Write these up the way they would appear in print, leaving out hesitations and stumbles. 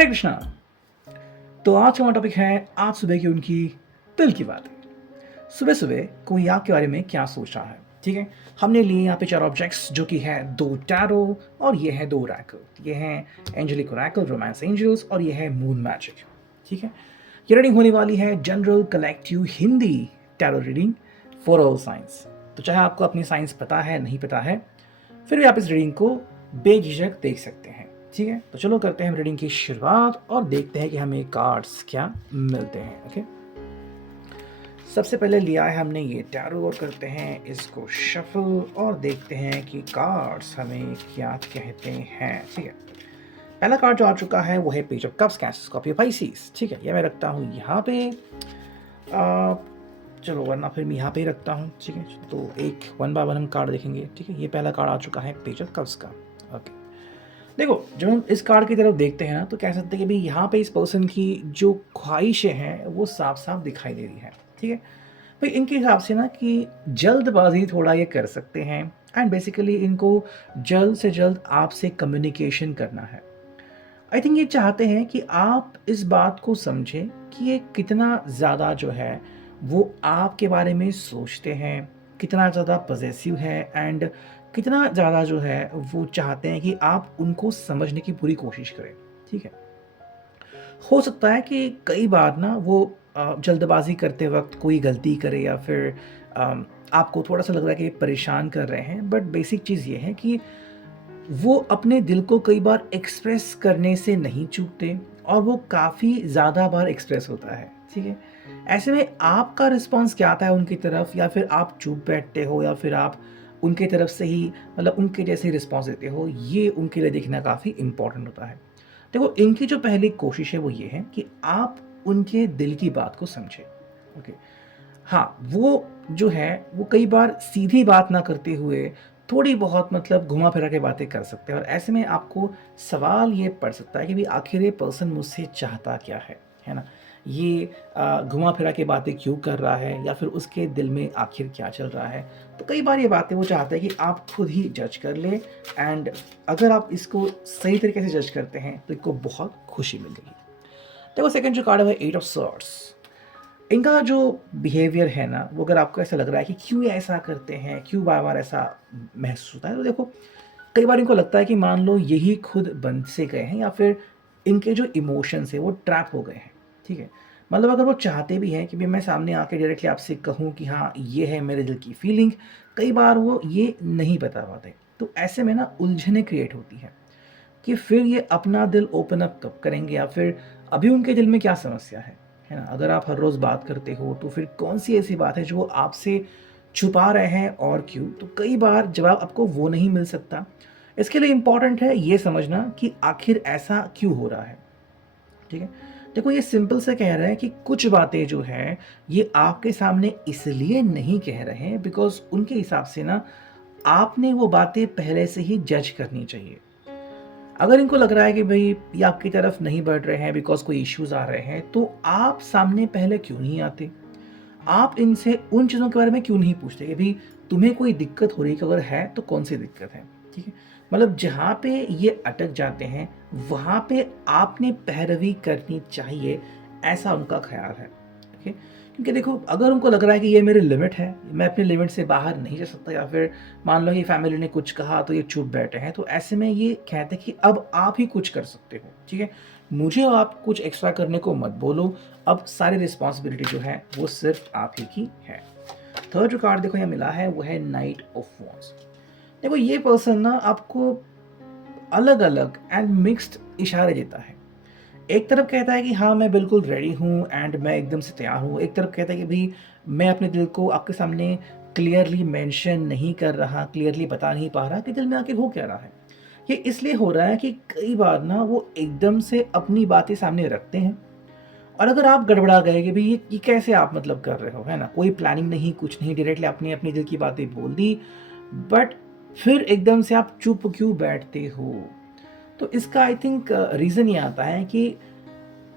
हरे कृष्णा। तो आज का हमारा टॉपिक है आज सुबह की उनकी दिल की बात। सुबह सुबह कोई आपके बारे में क्या सोच रहा है। ठीक है, हमने लिए यहाँ पे चार ऑब्जेक्ट्स जो कि है दो टैरो और ये है दो रैकल। ये है एंजेलिक रैकल रोमांस एंजल्स और ये है मून मैजिक। ठीक है, ये रीडिंग होने वाली है general collective Hindi tarot reading for all science. तो चाहे आपको अपनी साइंस पता है नहीं पता है, फिर भी आप इस रीडिंग को बेझिझक देख सकते हैं। ठीक है, तो चलो करते हैं रीडिंग की शुरुआत और देखते हैं कि हमें कार्ड्स क्या मिलते हैं। ओके, सबसे पहले लिया है हमने ये टैरो और करते हैं इसको शफल और देखते हैं कि कार्ड्स हमें क्या कहते हैं। ठीक है, पहला कार्ड जो आ चुका है वो है page of cups cancer Scorpio Pisces. ठीक है, ये मैं रखता हूँ यहाँ पे। चलो वरना फिर मैं यहाँ पे ही रखता हूँ। ठीक है, तो एक वन बाय वन हम कार्ड देखेंगे। ठीक है, ये पहला कार्ड आ चुका है पेज ऑफ कप्स का। ओके, देखो जब हम इस कार्ड की तरफ देखते हैं ना तो कह सकते हैं कि भाई यहाँ पे इस पर्सन की जो ख्वाहिशें हैं वो साफ साफ दिखाई दे रही हैं। ठीक है भाई, इनके हिसाब से ना कि जल्दबाजी थोड़ा ये कर सकते हैं एंड बेसिकली इनको जल्द से जल्द आपसे कम्युनिकेशन करना है। आई थिंक ये चाहते हैं कि आप इस बात को समझें कि ये कितना ज़्यादा जो है वो आपके बारे में सोचते हैं, कितना ज़्यादा पॉसेसिव है एंड कितना ज़्यादा जो है वो चाहते हैं कि आप उनको समझने की पूरी कोशिश करें। ठीक है, हो सकता है कि कई बार ना वो जल्दबाजी करते वक्त कोई गलती करे या फिर आपको थोड़ा सा लग रहा है कि ये परेशान कर रहे हैं, बट बेसिक चीज़ ये है कि वो अपने दिल को कई बार एक्सप्रेस करने से नहीं चूकते और वो काफ़ी ज़्यादा बार एक्सप्रेस होता है। ठीक है, ऐसे में आपका रिस्पॉन्स क्या आता है उनकी तरफ, या फिर आप चुप बैठते हो या फिर आप उनके तरफ से ही मतलब उनके जैसे रिस्पॉन्स देते हो, ये उनके लिए देखना काफ़ी इम्पोर्टेंट होता है। देखो इनकी जो पहली कोशिश है वो ये है कि आप उनके दिल की बात को समझें। ओके, हाँ, वो जो है वो कई बार सीधी बात ना करते हुए थोड़ी बहुत मतलब घुमा फिरा के बातें कर सकते हैं और ऐसे में आपको सवाल ये पड़ सकता है कि भाई आखिर ये पर्सन मुझसे चाहता क्या है ना? ये घुमा फिरा के बातें क्यों कर रहा है या फिर उसके दिल में आखिर क्या चल रहा है? तो कई बार ये बातें वो चाहता है कि आप खुद ही जज कर लें एंड अगर आप इसको सही तरीके से जज करते हैं तो इनको बहुत खुशी मिलेगी। देखो सेकंड जो कार्ड है एट ऑफ सॉर्ड्स। इनका जो बिहेवियर है ना वो अगर आपको ऐसा लग रहा है कि क्यों ये ऐसा करते हैं, क्यों बार बार ऐसा महसूस होता है, तो देखो कई बार इनको लगता है कि मान लो यही खुद बंद से गए हैं या फिर इनके जो इमोशंस है वो ट्रैप हो गए हैं। ठीक है, मतलब अगर वो चाहते भी हैं कि भी मैं सामने आके डायरेक्टली आपसे कहूँ कि हाँ ये है मेरे दिल की फीलिंग, कई बार वो ये नहीं बता पाते। तो ऐसे में ना उलझने क्रिएट होती है कि फिर ये अपना दिल ओपन अप कब करेंगे या फिर अभी उनके दिल में क्या समस्या है ना? अगर आप हर रोज़ बात करते हो तो फिर कौन सी ऐसी बात है जो वो आपसे छुपा रहे हैं और क्यों? तो कई बार जवाब आपको वो नहीं मिल सकता। इसके लिए इम्पोर्टेंट है ये समझना कि आखिर ऐसा क्यों हो रहा है। ठीक है, देखो ये सिंपल से कह रहे हैं कि कुछ बातें जो है ये आपके सामने इसलिए नहीं कह रहे हैं बिकॉज उनके हिसाब से ना आपने वो बातें पहले से ही जज करनी चाहिए। अगर इनको लग रहा है कि भाई ये आपकी तरफ नहीं बढ़ रहे हैं बिकॉज कोई इश्यूज आ रहे हैं, तो आप सामने पहले क्यों नहीं आते? आप इनसे उन चीज़ों के बारे में क्यों नहीं पूछते कि भाई तुम्हें कोई दिक्कत हो रही है, अगर है तो कौन सी दिक्कत है? ठीक है, मतलब जहाँ पे ये अटक जाते हैं वहाँ पे आपने पैरवी करनी चाहिए, ऐसा उनका ख्याल है। ओके, क्योंकि देखो अगर उनको लग रहा है कि ये मेरी लिमिट है, मैं अपने लिमिट से बाहर नहीं जा सकता, या फिर मान लो कि फैमिली ने कुछ कहा तो ये चुप बैठे हैं, तो ऐसे में ये कहते हैं कि अब आप ही कुछ कर सकते हो। ठीक है, मुझे आप कुछ एक्स्ट्रा करने को मत बोलो, अब सारी रिस्पॉन्सिबिलिटी जो है वो सिर्फ आप ही की है। थर्ड जो कार्ड देखो यहाँ मिला है वो है नाइट ऑफ वॉन्ड्स। देखो ये पर्सन ना आपको अलग अलग एंड मिक्स्ड इशारे देता है। एक तरफ कहता है कि हाँ मैं बिल्कुल रेडी हूँ एंड मैं एकदम से तैयार हूँ, एक तरफ कहता है कि भाई मैं अपने दिल को आपके सामने क्लियरली मेंशन नहीं कर रहा, क्लियरली बता नहीं पा रहा कि दिल में आखिर हो क्या रहा है। ये इसलिए हो रहा है कि कई बार ना वो एकदम से अपनी बातें सामने रखते हैं और अगर आप गड़बड़ा गए कि भाई ये कैसे आप मतलब कर रहे हो, है ना, कोई प्लानिंग नहीं कुछ नहीं, डायरेक्टली आपने अपनी दिल की बातें बोल दी, बट फिर एकदम से आप चुप क्यों बैठते हो? तो इसका आई थिंक रीज़न ये आता है कि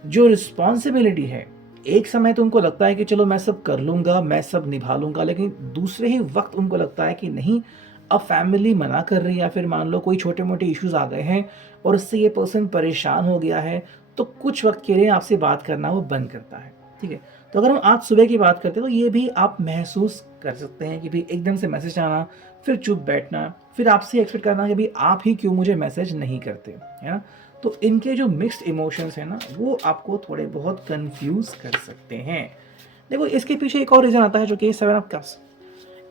जो रिस्पॉन्सिबिलिटी है, एक समय तो उनको लगता है कि चलो मैं सब कर लूँगा, मैं सब निभा लूँगा, लेकिन दूसरे ही वक़्त उनको लगता है कि नहीं, अब फैमिली मना कर रही है या फिर मान लो कोई छोटे-मोटे इश्यूज़ आ गए हैं और उससे ये पर्सन परेशान हो गया है, तो कुछ वक़्त के लिए आपसे बात करना वो बंद करता है, ठीक है? तो अगर हम आज सुबह की बात करते हैं तो ये भी आप महसूस कर सकते हैं कि भई एकदम से मैसेज आना, फिर चुप बैठना, फिर आपसे एक्सपेक्ट करना कि भई आप ही क्यों मुझे मैसेज नहीं करते, है ना? तो इनके जो मिक्स्ड इमोशंस हैं ना, वो आपको थोड़े बहुत कन्फ्यूज़ कर सकते हैं। देखो इसके पीछे एक और रीज़न आता है जो कि 7 ऑफ कप्स।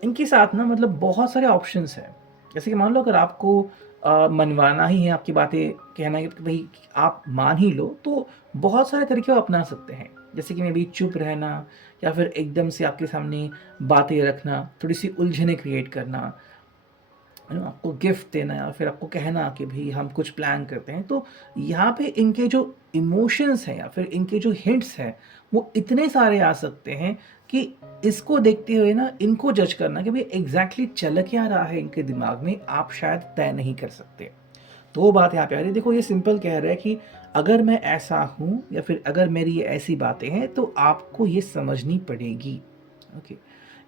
इनके साथ ना मतलब बहुत सारे ऑप्शंस हैं। जैसे कि मान लो अगर आपको मनवाना ही है, आपकी बातें कहना है कि भई आप मान ही लो, तो बहुत सारे तरीके वो अपना सकते हैं। जैसे कि मे बी चुप रहना या फिर एकदम से आपके सामने बातें रखना, थोड़ी-सी उलझनें क्रिएट करना, आपको गिफ्ट देना या फिर आपको कहना कि भई हम कुछ प्लान करते हैं। तो यहाँ पे इनके जो इमोशंस हैं या फिर इनके जो हिंट्स हैं, वो इतने सारे आ सकते हैं कि इसको देखते हुए ना इनको जज करना कि भई एग्ज़ैक्टली चल क्या रहा है इनके दिमाग में, आप शायद तय नहीं कर सकते। तो वो बात यहाँ पे आ रही है। देखो ये सिंपल कह रहा है कि अगर मैं ऐसा हूँ या फिर अगर मेरी ये ऐसी बातें हैं तो आपको ये समझनी पड़ेगी। ओके।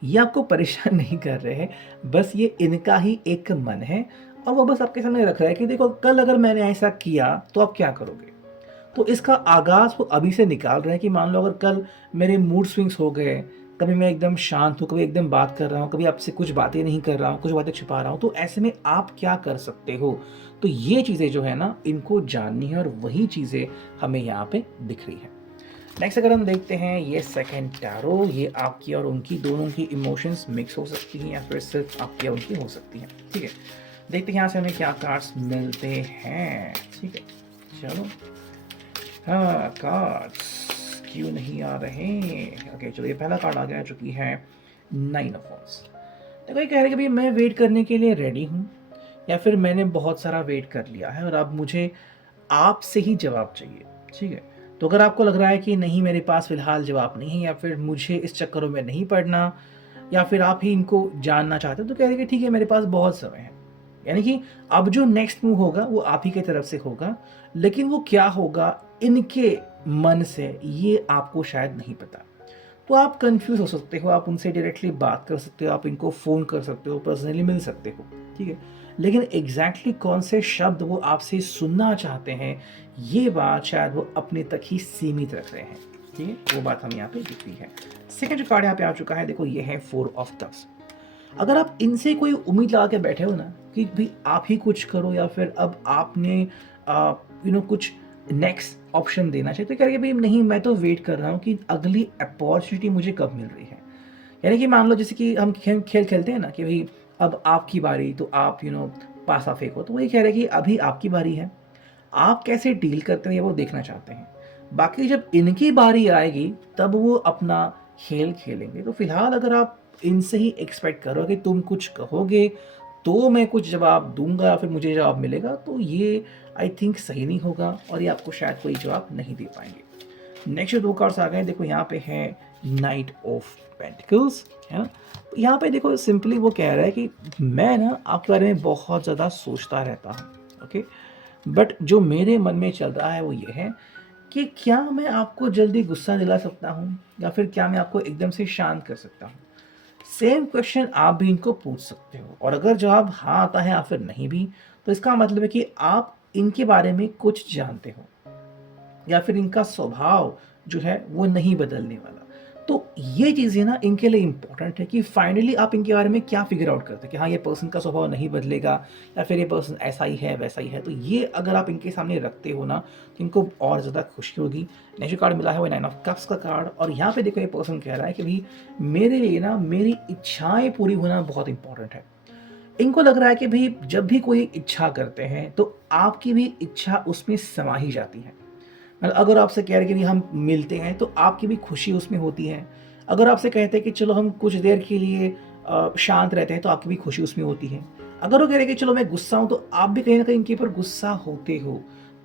ये आपको परेशान नहीं कर रहे हैं, बस ये इनका ही एक मन है और वो बस आपके सामने रख रहा है कि देखो कल अगर मैंने ऐसा किया तो आप क्या करोगे? तो इसका आगाज़ वो अभी से निकाल रहे हैं कि मान लो अगर कल मेरे मूड स्विंग्स हो गए, कभी मैं एकदम शांत हूँ, कभी एकदम बात कर रहा हूँ, कभी आपसे कुछ बातें नहीं कर रहा हूँ, कुछ बातें छुपा रहा हूँ, तो ऐसे में आप क्या कर सकते हो? तो ये चीज़ें जो है ना, इनको जाननी है और वही चीज़ें हमें यहाँ पे दिख रही हैं। नेक्स्ट अगर हम देखते हैं ये सेकंड टैरो, ये आपकी और उनकी दोनों की इमोशंस मिक्स हो सकती हैं या फिर सिर्फ आपकी और उनकी हो सकती हैं, ठीक है? देखते हैं यहाँ से हमें क्या कार्ड्स मिलते हैं, ठीक है? चलो। हाँ, कार्ड्स क्यों नहीं आ रहे? ओके चलो ये पहला कार्ड आ गया जो कि है 9 ऑफ वांड्स। देखो ये कह रहे हैं कि भई मैं वेट करने के लिए रेडी हूँ या फिर मैंने बहुत सारा वेट कर लिया है और अब मुझे आपसे ही जवाब चाहिए, ठीक है? तो अगर आपको लग रहा है कि नहीं मेरे पास फ़िलहाल जवाब नहीं है या फिर मुझे इस चक्करों में नहीं पड़ना या फिर आप ही इनको जानना चाहते हो तो कह रहे हैं कि ठीक है मेरे पास बहुत समय है। यानी कि अब जो नेक्स्ट मूव होगा वो आप ही की तरफ से होगा, लेकिन वो क्या होगा इनके मन से ये आपको शायद नहीं पता। तो आप कन्फ्यूज़ हो सकते हो, आप उनसे डायरेक्टली बात कर सकते हो, आप इनको फ़ोन कर सकते हो, पर्सनली मिल सकते हो, ठीक है? लेकिन एग्ज़ैक्टली कौन से शब्द वो आपसे सुनना चाहते हैं, ये बात शायद वो अपने तक ही सीमित रख रहे हैं, ठीक है? वो बात हमें यहाँ पे दिख रही है। सेकंड जो कार्ड यहाँ पे आ चुका है देखो ये है 4 ऑफ कप्स। अगर आप इनसे कोई उम्मीद लगा के बैठे हो ना कि भाई आप ही कुछ करो या फिर अब आपने कुछ नेक्स्ट ऑप्शन देना चाहिए तो कह भाई नहीं मैं तो वेट कर रहा हूँ कि अगली अपॉर्चुनिटी मुझे कब मिल रही है। यानी कि मान लो जैसे कि हम खेल खेल खेलते हैं ना कि भाई अब आपकी बारी तो आप पासा फेंको, तो वही कह रहे हैं कि अभी आपकी बारी है, आप कैसे डील करते हैं ये वो देखना चाहते हैं। बाकी जब इनकी बारी आएगी तब वो अपना खेल खेलेंगे। तो फिलहाल अगर आप इनसे ही एक्सपेक्ट करो कि तुम कुछ कहोगे तो मैं कुछ जवाब दूँगा या फिर मुझे जवाब मिलेगा, तो ये आई थिंक सही नहीं होगा और ये आपको शायद कोई जवाब नहीं दे पाएँगे। नेक्स्ट जो 2 कार्ड्स आ गए हैं देखो यहाँ पे है नाइट ऑफ पेंटिकल्स, है ना? यहाँ पे देखो सिंपली वो कह रहा है कि मैं ना आपके बारे में बहुत ज़्यादा सोचता रहता हूँ, ओके? बट जो मेरे मन में चल रहा है वो ये है कि क्या मैं आपको जल्दी गुस्सा दिला सकता हूँ या फिर क्या मैं आपको एकदम से शांत कर सकता हूँ? सेम क्वेश्चन आप भी इनको पूछ सकते हो और अगर जवाब हाँ आता है या फिर नहीं भी, तो इसका मतलब है कि आप इनके बारे में कुछ जानते हो या फिर इनका स्वभाव जो है वो नहीं बदलने वाला। तो ये चीज़ें ना इनके लिए इम्पोर्टेंट है कि फाइनली आप इनके बारे में क्या फ़िगर आउट करते हैं कि हाँ, ये पर्सन का स्वभाव नहीं बदलेगा या फिर ये पर्सन ऐसा ही है, वैसा ही है। तो ये अगर आप इनके सामने रखते हो ना, तो इनको और ज़्यादा खुशी होगी। नेक्स्ट जो कार्ड मिला है वो 9 ऑफ कप्स का कार्ड और यहाँ पे देखो ये पर्सन कह रहा है कि भई मेरे लिए ना मेरी इच्छाएँ पूरी होना बहुत इम्पोर्टेंट है। इनको लग रहा है कि भई जब भी कोई इच्छा करते हैं, तो आपकी भी इच्छा उसमें समा ही जाती है। मतलब अगर आपसे कह रहे हैं कि हम मिलते हैं तो आपकी भी खुशी उसमें होती है। अगर आपसे कहते हैं कि चलो हम कुछ देर के लिए शांत रहते हैं तो आपकी भी खुशी उसमें होती है। अगर वो कह रहे हैं कि चलो मैं गुस्सा हूँ तो आप भी कहीं न कहीं इनके ऊपर गुस्सा होते हो।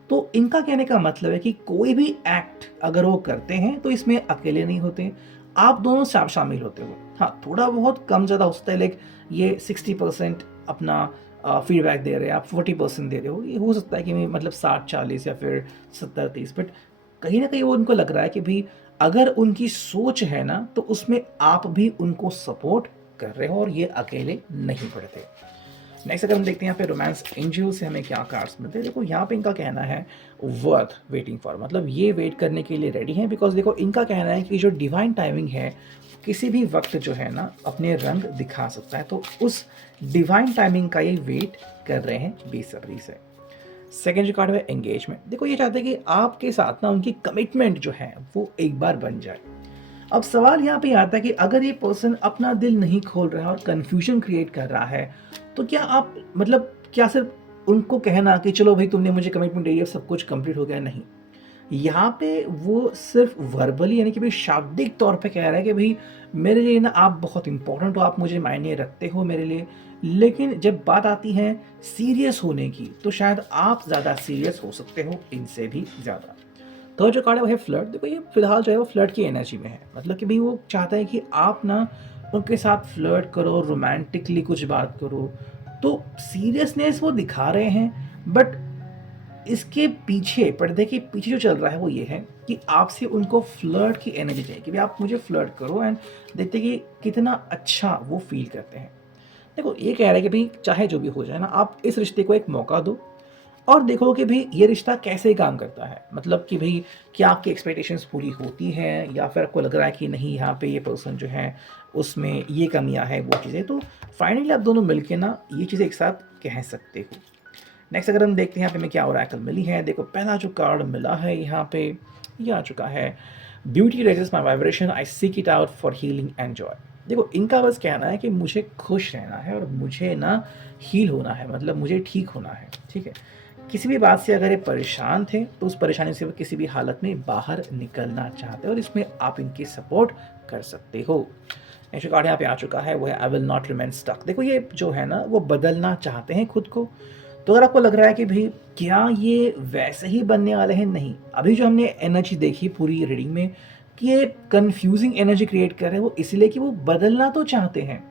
तो इनका कहने का मतलब है कि कोई भी एक्ट अगर वो करते हैं तो इसमें अकेले नहीं होते, आप दोनों शामिल होते हो। हाँ, थोड़ा बहुत कम ज़्यादा हो सकता है लाइक ये 60% अपना फीडबैक दे रहे हैं, आप 40% दे रहे हो। ये हो सकता है कि मैं मतलब 60-40 या फिर 70-30, बट कहीं न कहीं वो उनको लग रहा है कि भई अगर उनकी सोच है ना, तो उसमें आप भी उनको सपोर्ट कर रहे हो और ये अकेले नहीं पड़ते। नेक्स्ट अगर हम देखते हैं यहाँ पे रोमांस एंजल से हमें क्या कार्ड्स मिलते हैं। देखो यहाँ पे इनका कहना है वर्थ वेटिंग फॉर, मतलब ये वेट करने के लिए रेडी हैं, बिकॉज देखो इनका कहना है कि जो डिवाइन टाइमिंग है किसी भी वक्त जो है ना अपने रंग दिखा सकता है, तो उस डिवाइन टाइमिंग का ये वेट कर रहे हैं बेसब्री से। सेकेंड जो कार्ड है एंगेजमेंट। देखो ये चाहते हैं कि आपके साथ ना उनकी कमिटमेंट जो है वो एक बार बन जाए। अब सवाल यहाँ पे आता है कि अगर ये पर्सन अपना दिल नहीं खोल रहा है और कंफ्यूजन क्रिएट कर रहा है, तो क्या आप मतलब क्या सिर्फ उनको कहना कि चलो भाई तुमने मुझे कमिटमेंट दे दिया सब कुछ कंप्लीट हो गया, नहीं। यहाँ पे वो सिर्फ वर्बली यानी कि भाई शाब्दिक तौर पे कह रहा है कि भाई मेरे लिए ना आप बहुत इंपॉर्टेंट हो, आप मुझे मायने रखते हो मेरे लिए, लेकिन जब बात आती है सीरियस होने की तो शायद आप ज़्यादा सीरियस हो सकते हो इनसे भी ज़्यादा। थर्ड जो कार्ड है वो है फ्लर्ट। देखो ये फिलहाल जो है वो फ्लर्ट की एनर्जी में है, मतलब कि भाई वो चाहता है कि आप ना उनके साथ फ्लर्ट करो, रोमांटिकली कुछ बात करो, तो सीरियसनेस वो दिखा रहे हैं, बट इसके पीछे पर्दे के पीछे जो चल रहा है वो ये है कि आपसे उनको फ्लर्ट की एनर्जी चाहिए कि भाई आप मुझे फ्लर्ट करो, एंड देखते कि कितना अच्छा वो फील करते हैं। देखो ये कह रहा है कि भाई चाहे जो भी हो जाए ना, आप इस रिश्ते को एक मौका दो और देखो कि भाई ये रिश्ता कैसे काम करता है, मतलब कि भाई क्या आपकी एक्सपेक्टेशंस पूरी होती हैं या फिर आपको लग रहा है कि नहीं यहाँ पे ये पर्सन जो है उसमें ये कमियां हैं वो चीज़ें, तो फाइनली आप दोनों मिलके ना ये चीज़ें एक साथ कह सकते हो। नेक्स्ट अगर हम देखते हैं यहाँ पे हमें क्या ओरेकल मिली है। देखो पहला जो कार्ड मिला है यहाँ पे ये आ चुका है, beauty raises my vibration, I seek it out for healing and Joy. देखो इनका बस कहना है कि मुझे खुश रहना है और मुझे ना हील होना है, मतलब मुझे ठीक होना है, ठीक है। किसी भी बात से अगर ये परेशान थे तो उस परेशानी से वो किसी भी हालत में बाहर निकलना चाहते हैं और इसमें आप इनकी सपोर्ट कर सकते हो। नेक्स्ट कार्ड यहाँ पे आ चुका है वो है I will not remain stuck. देखो ये जो है ना वो बदलना चाहते हैं खुद को, तो अगर आपको लग रहा है कि भाई क्या ये वैसे ही बनने वाले हैं, नहीं। अभी जो हमने एनर्जी देखी पूरी रीडिंग में कि ये कंफ्यूजिंग एनर्जी क्रिएट कर रहे हैं, वो इसलिए कि वो बदलना तो चाहते हैं,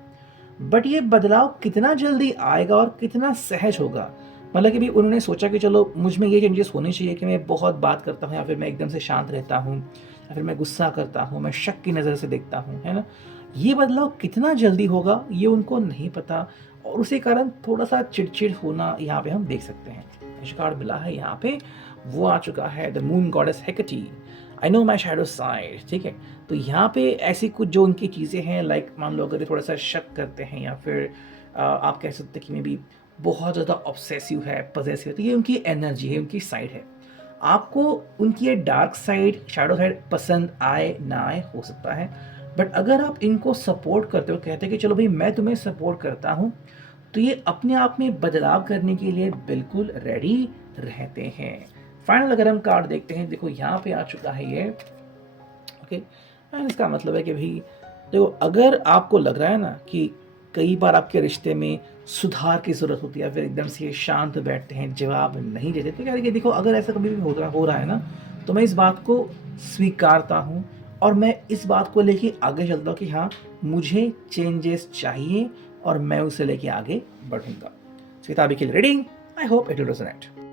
बट ये बदलाव कितना जल्दी आएगा और कितना सहज होगा, मतलब कि भी उन्होंने सोचा कि चलो मुझ में ये चेंजेस होने चाहिए कि मैं बहुत बात करता हूँ या फिर मैं एकदम से शांत रहता हूँ या फिर मैं गुस्सा करता हूँ, मैं शक की नज़र से देखता हूँ, है ना। ये बदलाव कितना जल्दी होगा ये उनको नहीं पता और उसी कारण थोड़ा सा चिड़चिड़ होना यहाँ पे हम देख सकते हैं। कार्ड मिला है यहाँ पे वो आ चुका है the moon goddess Hecate, I know my shadow side, ठीक है। तो यहाँ पे ऐसी कुछ जो उनकी चीज़ें हैं, लाइक मान लो अगर ये थोड़ा सा शक करते हैं या फिर आप कह सकते हैं कि मे बी बहुत ज़्यादा ऑब्सेसिव है, पजेसिव है, तो ये उनकी एनर्जी है, उनकी साइड है। आपको उनकी ये डार्क साइड, शैडो साइड पसंद आए ना आए हो सकता है, बट अगर आप इनको सपोर्ट करते हो, कहते हैं कि चलो भाई मैं तुम्हें सपोर्ट करता हूँ, तो ये अपने आप में बदलाव करने के लिए बिल्कुल रेडी रहते हैं। फाइनल अगर हम कार्ड देखते हैं, देखो यहाँ पे आ चुका है ये, ओके। एंड इसका मतलब है कि भाई देखो अगर आपको लग रहा है ना कि कई बार आपके रिश्ते में सुधार की ज़रूरत होती है, फिर एकदम से ये शांत बैठते हैं, जवाब नहीं देते, तो क्या है कि देखो अगर ऐसा कभी भी हो रहा है ना, तो मैं इस बात को स्वीकारता हूँ और मैं इस बात को लेके आगे चलता हूँ कि हाँ मुझे चेंजेस चाहिए और मैं उसे लेके आगे बढ़ूंगा। स्वेता अभी के लिए reading, I hope it will resonate.